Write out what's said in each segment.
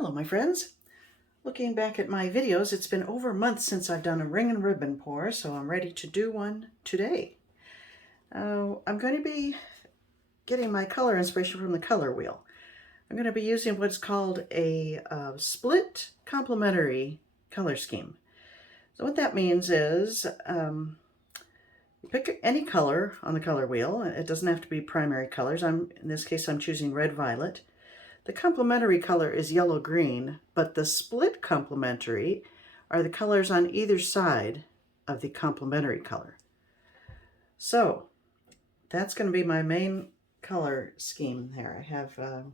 Hello my friends. Looking back at my videos, it's been over a month since I've done a ring and ribbon pour, so I'm ready to do one today. I'm going to be getting my color inspiration from the color wheel. I'm going to be using what's called a split complementary color scheme. So what that means is you pick any color on the color wheel. It doesn't have to be primary colors. In this case, I'm choosing red violet. The complementary color is yellow-green, but the split complementary are the colors on either side of the complementary color. So that's going to be my main color scheme there. I have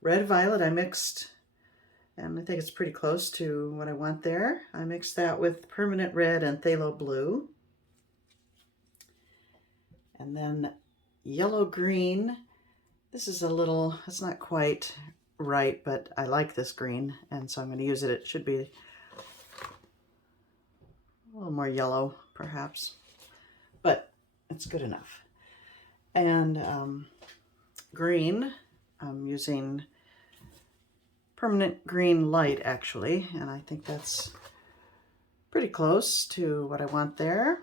red violet I mixed, and I think it's pretty close to what I want there. I mixed that with permanent red and phthalo blue. And then yellow-green. This is a little, it's not quite right, but I like this green, and so I'm going to use it. It should be a little more yellow, perhaps, but it's good enough. And green, I'm using permanent green light, actually, and I think that's pretty close to what I want there.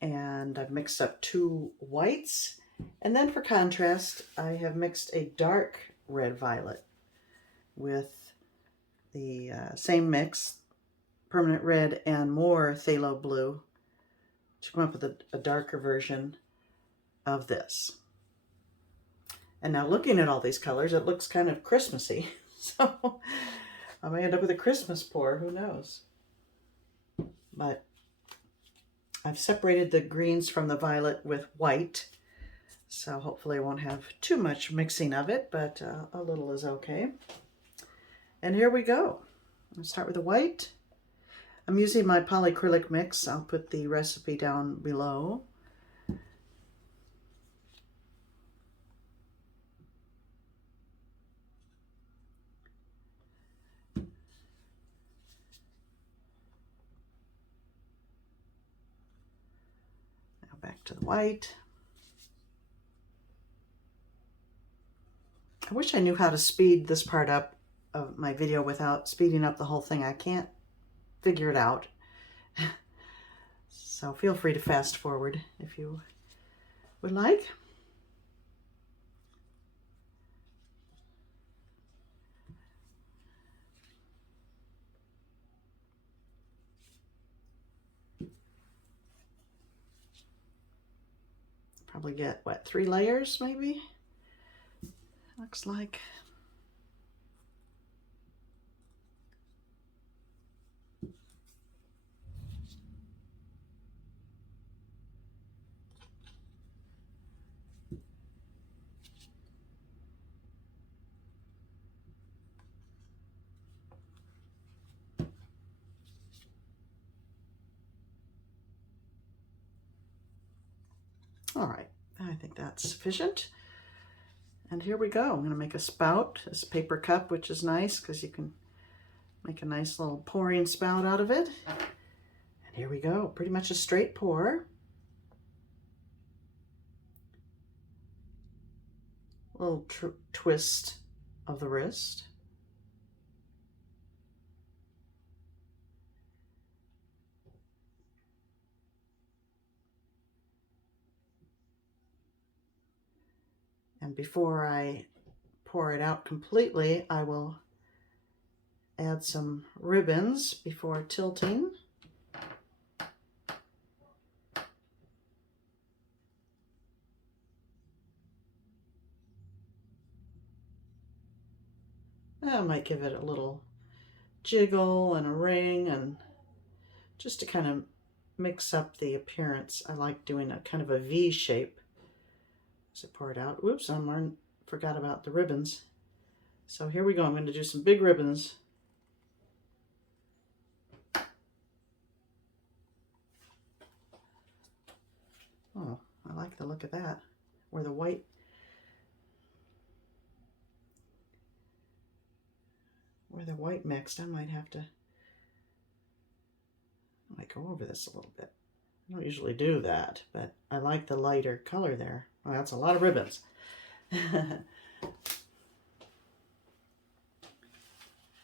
And I've mixed up two whites, and then for contrast I have mixed a dark red violet with the same mix, permanent red and more phthalo blue, to come up with a darker version of this. And now looking at all these colors, it looks kind of Christmassy, so I may end up with a Christmas pour, who knows. But I've separated the greens from the violet with white, so hopefully I won't have too much mixing of it, but a little is okay. And here we go. I'll start with the white. I'm using my Polycrylic mix. I'll put the recipe down below. Back to the white. I wish I knew how to speed this part up of my video without speeding up the whole thing. I can't figure it out. So feel free to fast forward if you would like. Probably get, what, 3 layers maybe? Looks like. All right, I think that's sufficient. And here we go. I'm going to make a spout, this paper cup, which is nice because you can make a nice little pouring spout out of it. And here we go, pretty much a straight pour. A little twist of the wrist. And before I pour it out completely, I will add some ribbons before tilting. I might give it a little jiggle and a ring, and just to kind of mix up the appearance. I like doing a kind of a V shape as I pour it out. Whoops, I forgot about the ribbons. So here we go. I'm going to do some big ribbons. Oh, I like the look of that. Where the white mixed, I might go over this a little bit. I don't usually do that, but I like the lighter color there. Well, that's a lot of ribbons.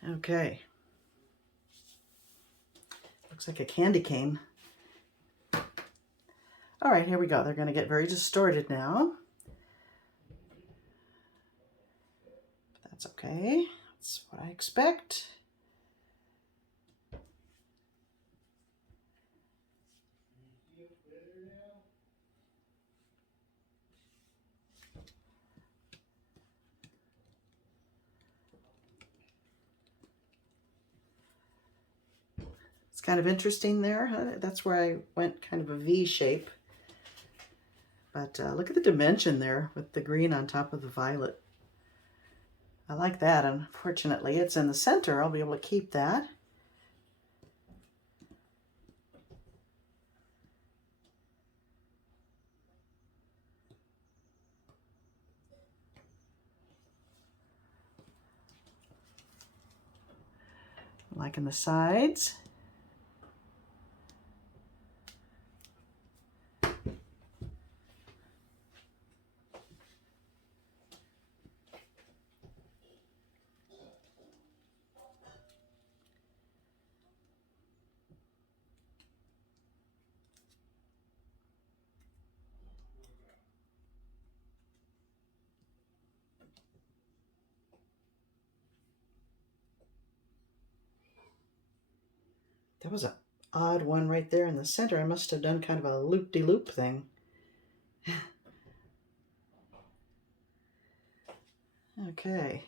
Okay. Looks like a candy cane. All right, here we go. They're going to get very distorted now. That's okay. That's what I expect. It's kind of interesting there. That's where I went kind of a V shape. But look at the dimension there with the green on top of the violet. I like that. Unfortunately, it's in the center. I'll be able to keep that. Liking the sides. That was an odd one right there in the center. I must have done kind of a loop-de-loop thing. Okay.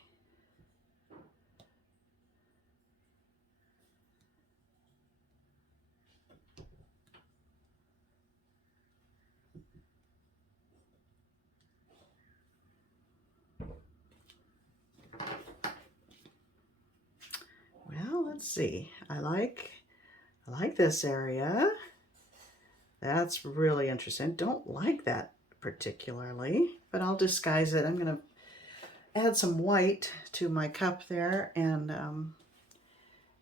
Well, let's see. I like this area. That's really interesting. Don't like that particularly, but I'll disguise it. I'm going to add some white to my cup there and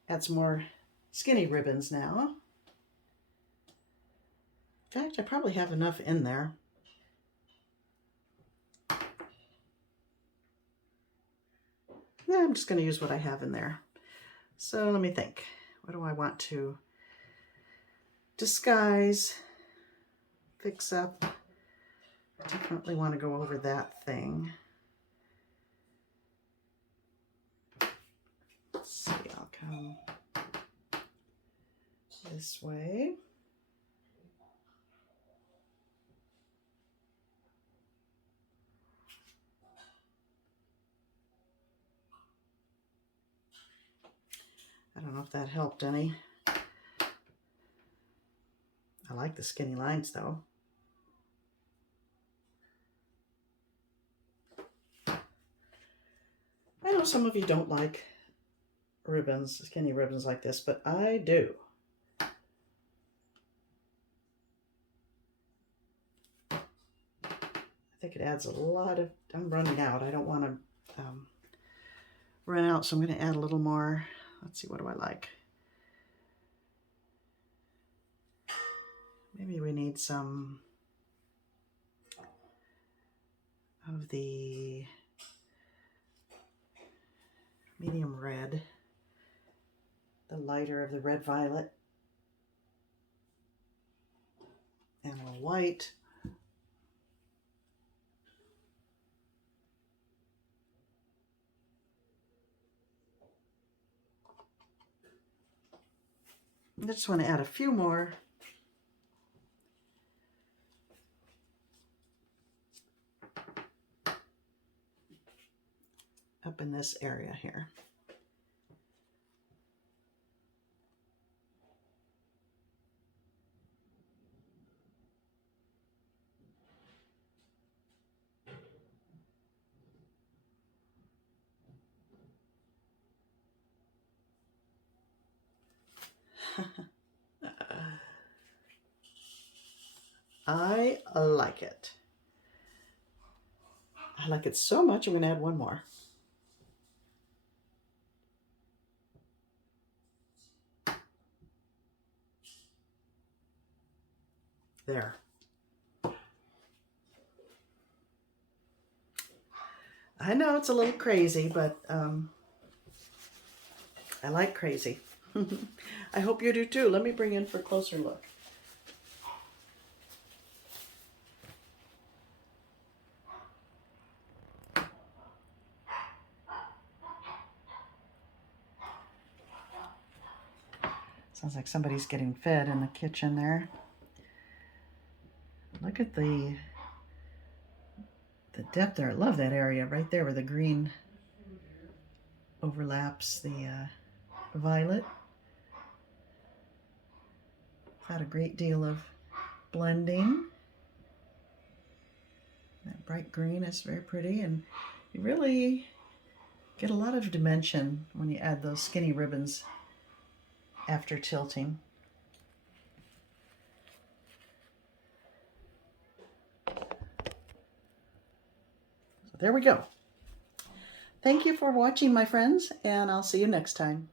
add some more skinny ribbons now. In fact, I probably have enough in there. Yeah, I'm just going to use what I have in there. So let me think. What do I want to disguise, fix up? I definitely want to go over that thing. Let's see, I'll come this way. I don't know if that helped any. I like the skinny lines though. I know some of you don't like ribbons, skinny ribbons like this, but I do. I think it adds a lot of, I'm running out. I don't want to run out, so I'm going to add a little more. Let's see, what do I like? Maybe we need some of the medium red, the lighter of the red violet, and a little white. I just want to add a few more. Up in this area here. I like it. I like it so much, I'm going to add one more. There. I know it's a little crazy, but I like crazy. I hope you do too. Let me bring in for a closer look. Sounds like somebody's getting fed in the kitchen there. Look at the depth there. I love that area right there where the green overlaps the violet. Had a great deal of blending. That bright green is very pretty, and you really get a lot of dimension when you add those skinny ribbons after tilting. So there we go. Thank you for watching, my friends, and I'll see you next time.